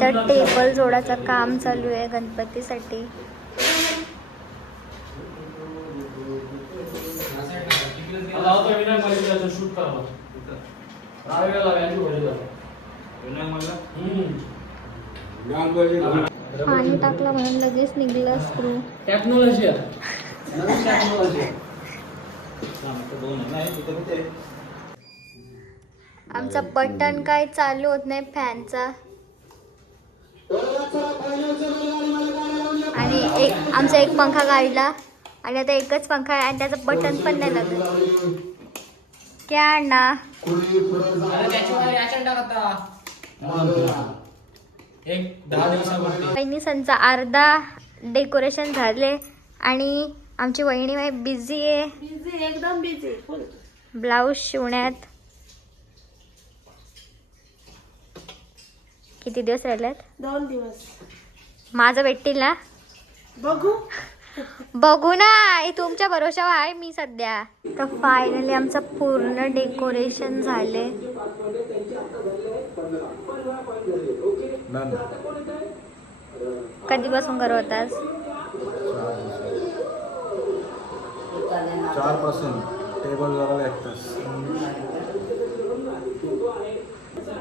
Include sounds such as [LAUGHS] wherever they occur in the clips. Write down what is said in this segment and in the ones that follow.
तर टेबल जोडाचं काम चालू आहे गणपतीसाठी. पाणी टाकलं म्हणून लगेच निघलं स्क्रू टेक्नॉलॉजी आमचं बटन काय चालू होत नाही फॅनचा. आणि एक आमचा एक पंखा काढला. आणि आता एकच पंखा आहे आणि त्याचं बटन पण नाही लागत. क्या ना अरे त्याच्यावर याच्यात टाक आता एक दहा दिवसापूर्वी वहिनी संचा अर्धा डेकोरेशन झाले आणि आमची वहिनी बाई बिझी आहे. एकदम बिझी ब्लाऊज शिवण्यात. किती दिवस राहिलेत? दोन दिवस. माझं भेटतील ना? बघू. बघू ना. हे तुमच्या भरोशावर आहे मी सध्या. तर फायनली आमचं पूर्ण डेकोरेशन झाले. कधीपासून करत होतास? चारपासून. टेबल जरा लागतात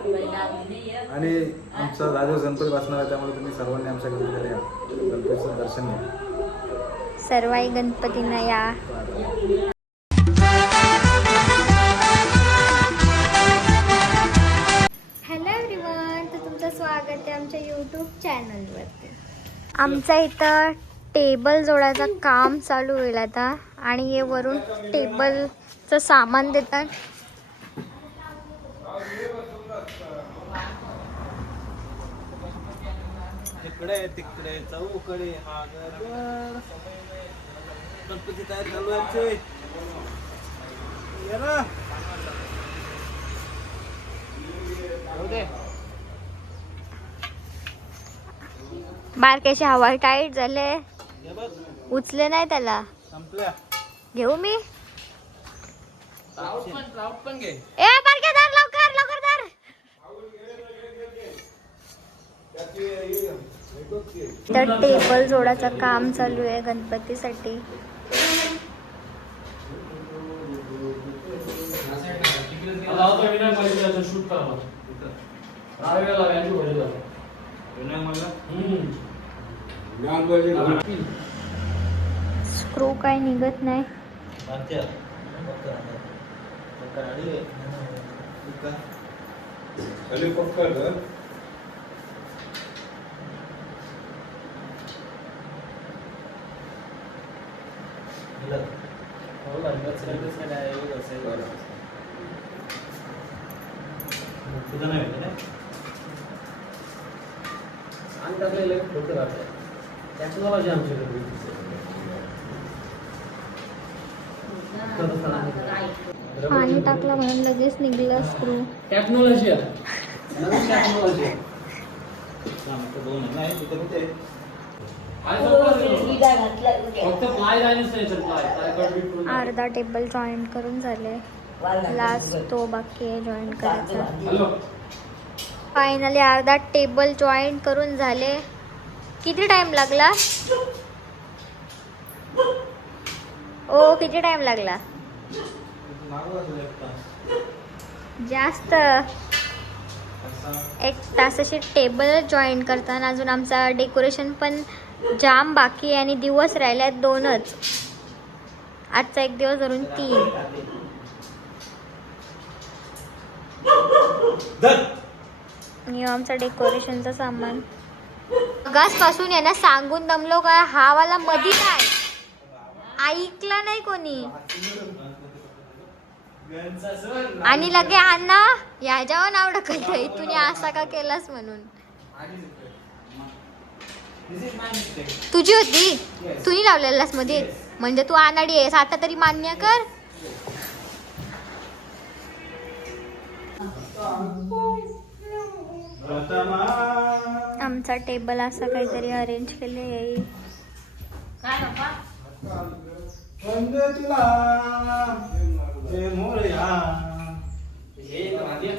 आणि आमचा राजा गणपती बसणार आहे त्यामुळे तुम्ही सर्वांनी आमच्या गणपतीला या. गणपतीचं दर्शन घ्या. सर्वाई गणपतींना या. हॅलो एव्हरीवन तर तुमचं स्वागत आहे आमच्या यूट्यूब चॅनलवरती आमच्या इथं टेबल जोडायचं काम चालू होईल आता. आणि हे वरून टेबलचं सामान देतात. तिकडे तिकडे चौकडे हा गणपती तयार चालू ना. बारक्याशी हवा टाईट झाले. उचले नाही त्याला. संपल्या. घेऊ मी. पण घे. ए तर टेबल जोडाचं काम चालू आहे गणपतीसाठी. स्क्रू काय निघत नाही. हेलिकॉप्टर. तुझं नाही होतं ना आणि टाकलेलं फोटो राहते टेक्नॉलॉजी आमच्याकडे पाणी टाकलं म्हणून लगेच निघलं स्क्रू टेक्नॉलॉजी टेक्नॉलॉजी दोन नाही तिथे अर्धा टेबल जॉईन करून झाले. लास्ट तो बाकी आहे जॉईन करायचा. फायनली अर्धा टेबल जॉईन करून झाले. किती टाइम लागला? ओ किती टाइम लागला? जास्त. एक तासाची टेबल जॉईन करताना अजून आमचा डेकोरेशन पण जाम बाकी आणि दिवस राहिले आहेत दोनच. आजचा एक दिवस धरून तीन. आणि हे आमचं डेकोरेशनचं सामान. पासून यांना सांगून दमलो काय हा वाला मधी काय? ऐकला नाही कोणी. आणि लगे अण्णा याच्यावर नाव ढकलतोय. तुम्ही असा का केलास म्हणून? तुझी होती? तुम्ही लावलेलासमध्ये म्हणजे तू अनाडी आहेस. आता तरी मान्य कर. आमचा टेबल असा काहीतरी अरेंज केले येईल वंदे तुला हे मोरया हे राहते.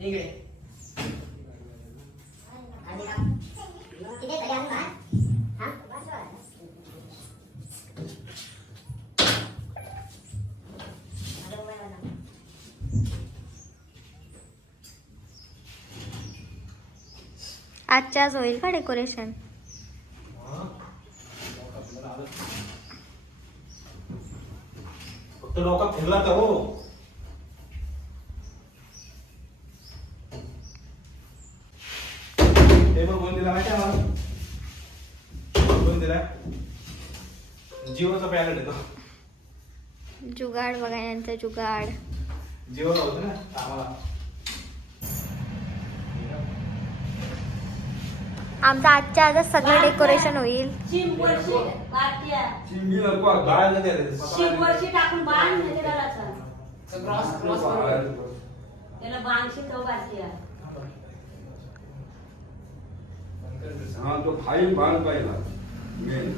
इकडे आजच्याच होईल का डेकोरेशन. फक्त डोका फिरला तर हो टेबल कोण दिला माहिती आहे मला? कोण दिला जिओचा पॅकेट येतो जुगाड बघा यांचा जुगाड. जिओला होतं ना आम्हाला आमचं आजच्या आजच सगळं डेकोरेशन होईल. शिंगवर्षी बाटल्या चिंगी नको गाळमध्ये शिंगवर्षी टाकून बाण म्हणजे करायचा क्रॉस क्रॉस त्याला बाणशी तो बाटल्या हा तो फाईल बाळ पाहिला. मेन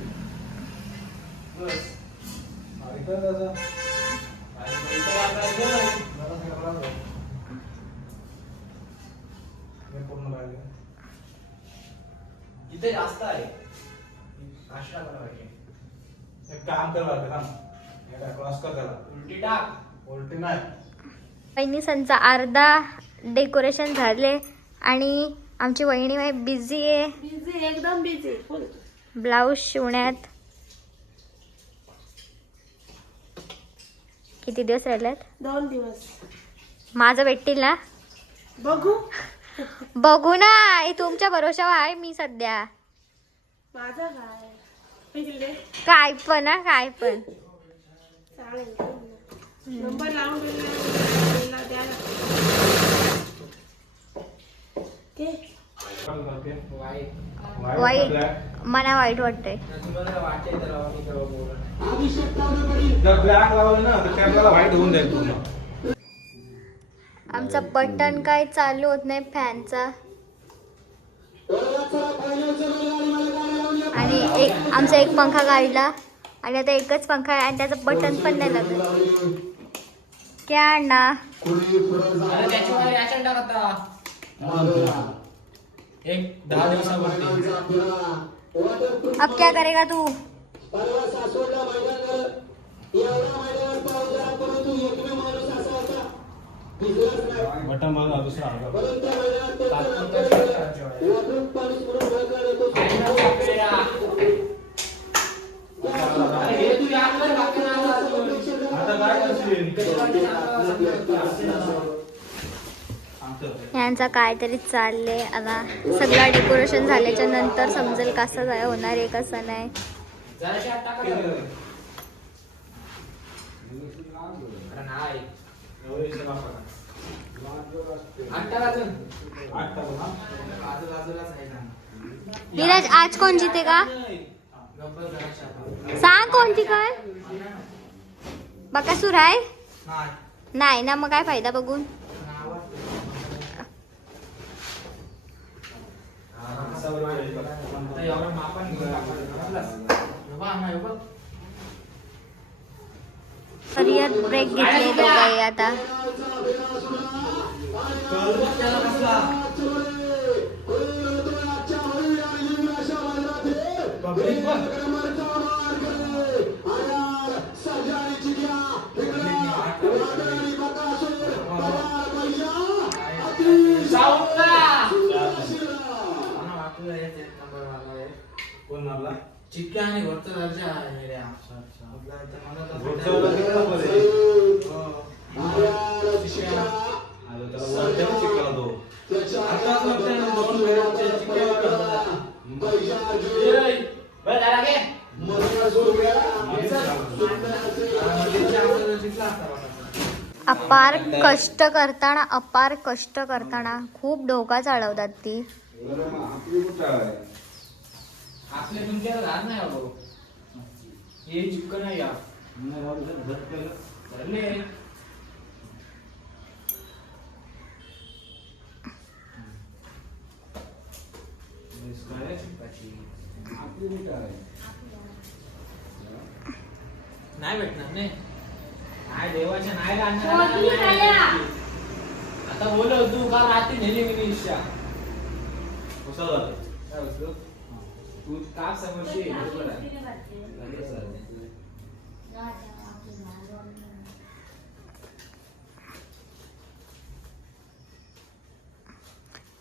पूर्ण राहिले इथे जास्त आहे. आशा करा पाहिजे एक काम कर लागते ना क्रॉस कर त्याला. उलटी टाक. उलटी नाही. वहिनीसांचा अर्धा डेकोरेशन झाले आणि आमची वहिनी बाई बिझी आहे. बिझी एकदम बिझी फुल ब्लाऊज शिवण्यात. किती दिवस राहिलेत? दोन दिवस. माझं भेटतील ना? बघू. बघू ना हे तुमच्या भरोशावर आहे मी सध्या. माझा काय? पण हा काय पण. चालेल. नंबर लावून दिला. द्या ओके. वाईट. मला वाईट वाटतंय. ब्लॅक लावलं ना तर कॅमेराला व्हाईट होऊन जाईल पूर्ण. आमचा बटन काय चालू होत नाही फॅनचा. आणि एक आमचा एक पंखा काढला. आणि आता एकच पंखा आहे आणि त्याचं बटन पण नाही लागत. क्या अण्णा अब क्या करेगा तू? बटन बघा दुसरा आता काय यांचा काहीतरी चालले आता सगळं डेकोरेशन झाल्याच्यानंतर समजेल कसं काय होणार आहे कसं नाही. नाही धीरज आज कोण जिते का सांग कोणती काय बकासूर आहे नाही. ना मग काय फायदा बघून? करिअर ब्रेक घेतले दोघंही आता. साऊंडला. अण्णा, वाटलं हेच एक नंबर वाला आहे. कोण मारला चिक्क्या आणि घरचं दर्जा आहे रे. आपला इथं मला तसं अपार कष्ट करताना अपार कष्ट करताना खूप धोका चालवतात ती. नाही कुठं आहे नाही भेटणार नाही. नाही देवाच्या नाही खाल्या. आता बोलव तू का रात्री नेली मी इच्छा कसं झालं काय बसलो तू का समजते बरोबर आहे झालं चाललंय.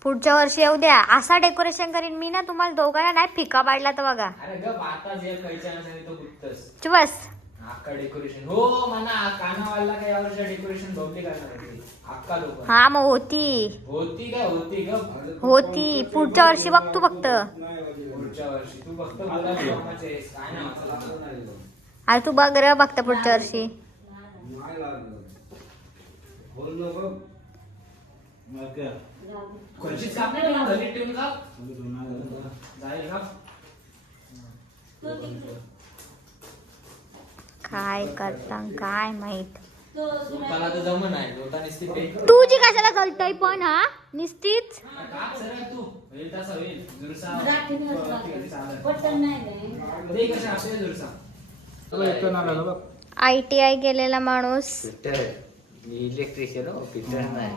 पुढच्या वर्षी येऊ द्या. असा डेकोरेशन करीन मी ना तुम्हाला दोघांना नाही फिका पाडला तर बघा. अरे ग नसेल गुप्तस बस अक्का डेकोरेशन हो म्हणा कानावाला काही यावर्षी डेकोरेशन बहुतेक करणार आहे ते. अक्का लोक. हा मग होती. होती काय होती ग होती. पुढच्या वर्षी बघ तू फक्त. पुढच्या वर्षी. तू फक्त गुलाबी रंगाचे आहेस. काय नाही वाचलं. अरे तू बघ र बघता पुढच्या वर्षी. बोल खुर्चीत काप नाही तुला घरी ठेवून का जाईल का? काय करता काय माहीत? लोकाला तर जमन आहे लोटा नुसती पेट तुझी कशाला चालतय पण हा? निस्तीच? काप सरळ तू. होईल तसा होईल. जुरसा गाठी नाही वरती असणार. घरी चालेल. पटकन नाही नाही. ते कसं असेल जुरसा येतो ना बघ. आय टी आय केलेला माणूस. इलेक्ट्रिशियन हो नाही.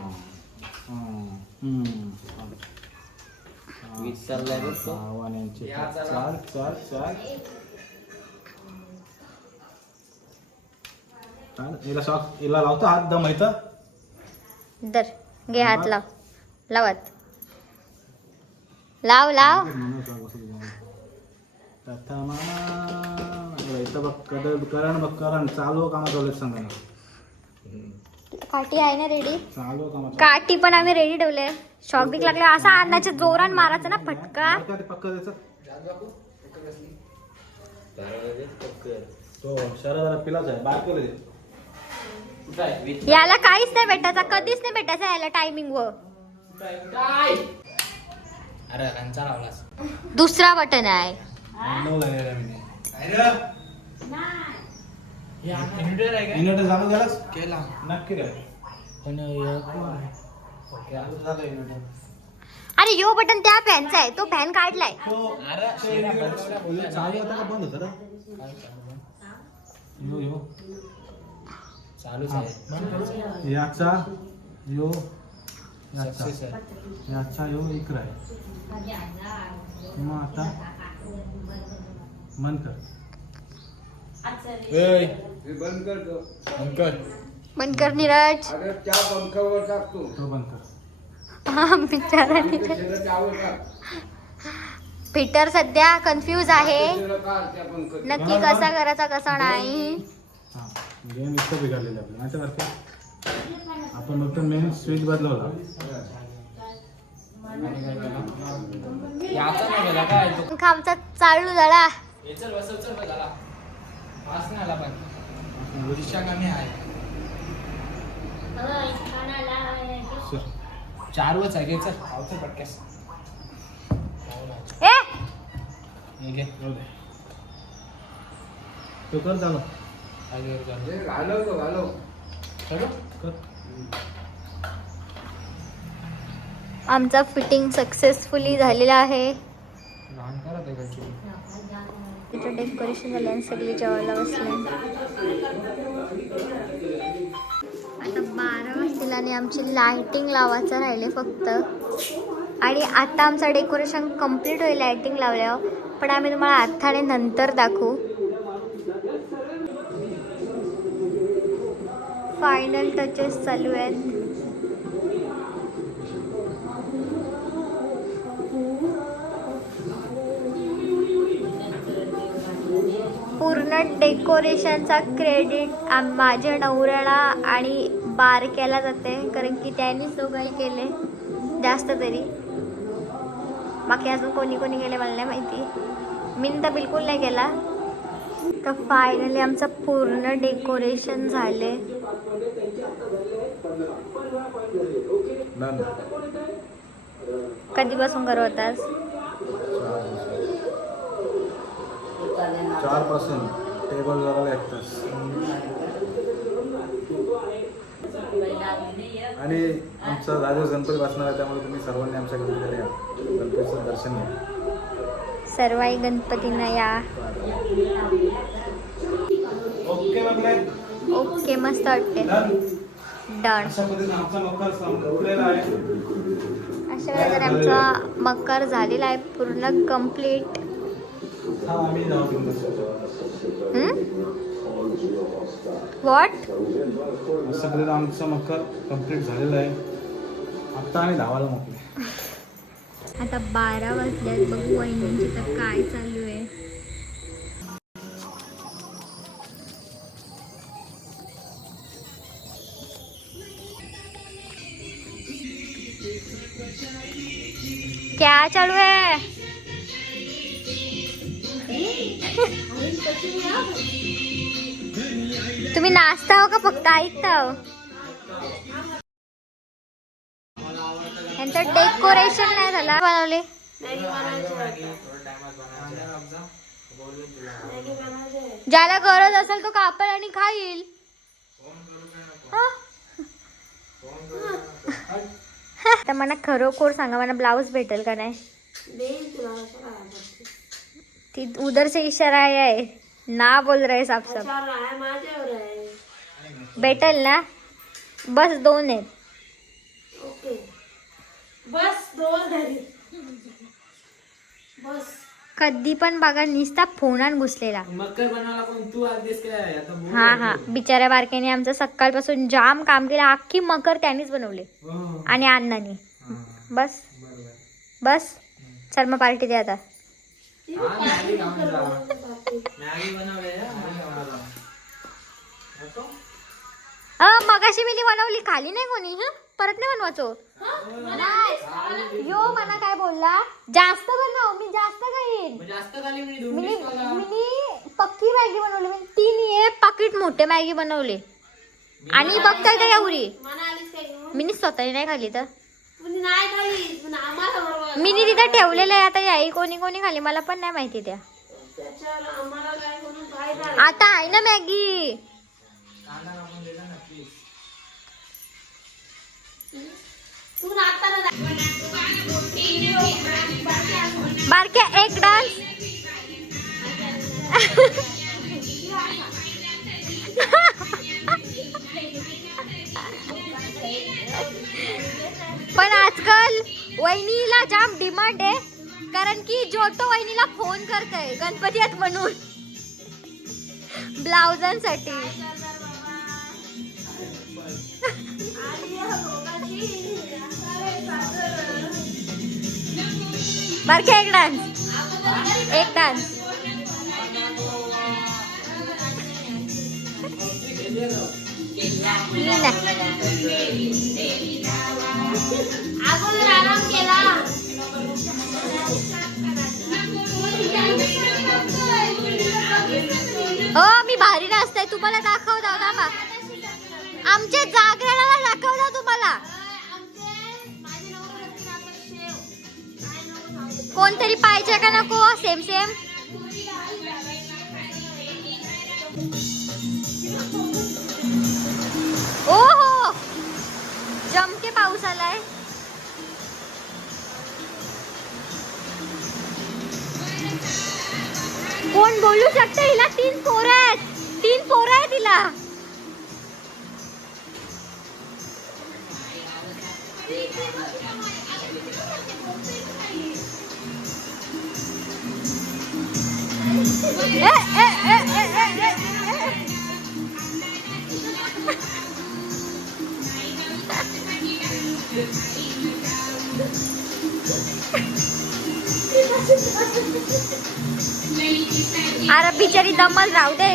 वीज चाललाय बघ तो. आव्हानांचे चार चार चार चाल, हिला शॉक हिला लावतो हात दम इथं दर घे हात लाव लावत लाव लाव प्रथमा इथं बघ कदर करण बघ करण चालू हो कामा चालू सांगा ना. काठी आहे ना रेडी? काठी पण आम्ही रेडी ठेवले शॉक बिक लागले असा अन्नाच्या जोरान मारायचा ना फटका. याला काहीच नाही भेटायचा. कधीच नाही भेटायचा याला टायमिंग वर. दुसरा बटन आहे. इन्व्हर्टर आहे का इन्व्हर्टर चालू झालास? केला. नक्की रे पण झालं इन्व्हर्टर अरे यो बटन त्या फॅनचा आहे. तो फॅन काढलाय. अरे चालू होता का बंद होतं रे? यो यो. चालूच आहे. याचा यो. याचा सक्सेस आहे. याचा यो इकडं आहे. मग आता मन कर. हे बंद कर तो. अंकल बंद कर नीरज. अरे त्या पंखावर टाक तू. तो बंद कर. हा बिचारा नीरज. त्याला त्यावर टाक. पीटर सध्या कन्फ्यूज आहे. त्याला काढ त्या पंख नक्की कसा करायचा कसा नाही. हां गेम इतकं बिघडलेलं आपलं. आपण फक्त मेन स्विच बदलवला. याचा नाही गेला काय तो पंखा आमचा चालू झाला. हे चल बस चल बस झाला. आला पण आहे. चार वच आहे. आवचं पटक्यास. तो चालू. कर. आमचा फिटिंग सक्सेसफुली झालेला आहे. लहान करत आहे इथं डेकोरेशन झालं आणि सगळी जेवायला बसले. आता बारा वाजतील आणि आमची लायटिंग लावायचं राहिले फक्त. आणि आता आमचं डेकोरेशन कंप्लीट होईल लायटिंग लावल्यावर. पण आम्ही तुम्हाला आत्ताने नंतर दाखवू. फायनल टचेस चालू आहेत. पूर्ण डेकोरेशनचा क्रेडिट माझ्या नवऱ्याला आणि बारक्याला जाते कारण की त्यांनीच दोघाही केले जास्त तरी. बाकी अजून कोणी कोणी केले मला नाही माहिती. मी तर बिलकुल नाही केला तर फायनली आमचं पूर्ण डेकोरेशन झाले. कधीपासून करत होतास चारपासून टेबल जरा तास आणि आमचा राजूस गणपती बसणार आहे त्यामुळे तुम्ही सर्वांनी आमच्या गणपतीकडे या. गणपतीचं दर्शन घ्या. सर्वाई गणपतींना या. ओके मस्त वाटते डन अशा प्रकारे आमचा मकर झालेला आहे पूर्ण कंप्लीट हा आम्ही जाऊ घेऊन अशा पद्धतीने आमचं मकर कंप्लीट झालेलं आहे. आत्ता आम्ही धावायला मोकले आता बारा वाजल्यात बघू वहिनींची तर काय चालू आहे. क्या चालू है तुम्ही नाचता हो का फक्त? ऐकता हो. यांचं डेकोरेशन नाही झाला. बनवले? ज्याला गरज असेल तो कापेल आणि खाईल. हा? तर मला खरोखर सांगा मला ब्लाऊज भेटेल का नाही. ती उधर से इशारा आहे. ना बोल रहे साफ साफ त्याच्यावर आहे माझ्यावर आहे भेटेल ना? बस दोन आहेत। ओके। बस दोन घरी बस। कधी पण बघा निसता फोनात घुसलेला. मकर बनवायला पण तू आदेश काय? आता बोल. हा हा. बिचाऱ्या बारक्याने आमचं सकाळपासून जाम काम केलं. अख्खी मकर त्यांनीच बनवले. हो. आणि अण्णाने. हा, बस. बरोबर. बस. चल मग पार्टी दे आता. हा, मॅगी खाऊन जा. मॅगी बनवले हा, मगाशी मी ती बनवली खाली नाही कोणी हा? परत नाही बनवायचो. नाही. यो मला काय बोलला? जास्त बनव मी जास्त खाईन. मग जास्त खाली मी पक्की मॅगी बनवली मी तीन हे पाकिट मोठे मॅगी बनवले. आणि बघताय का एवढी? मला मी स्वतःने नाही खाली तर. आम्हाला बरोबर मी तिथं ठेवलेलं आहे आता याही कोणी कोणी खाली मला पण नाही माहिती त्या. आता आहे ना मॅगी. बारक्या एक डान्स [LAUGHS] पण आजकाल वहिनीला जाम डिमांड आहे. कारण की जोटो वहिनीला फोन करतोय. गणपती आहेत म्हणून. ब्लाउजांसाठी बारक्या एक डान्स एक डान्स [LAUGHS] [LAUGHS] अगोदर आराम केला. हो मी भारी नाचताय. तुम्हाला दाखवता का बा. आमच्या जागरणाला दाखवता तुम्हाला. कोणतरी पाहिजे का नको? सेम सेम पाऊस आलाय. कोण बोलू शकतं हिला? तीन पोरं आहेत. तीन पोरं आहेत तिला ए, ए, ए, ए, अरे बिचारी दमल राहू दे.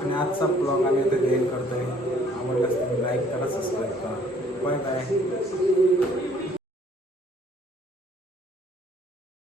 आणि आजचा ब्लॉग आम्ही इथे जॉईन करतोय. आवडल्यास तुम्ही लाईक करा सबस्क्राईब करा. Bye bye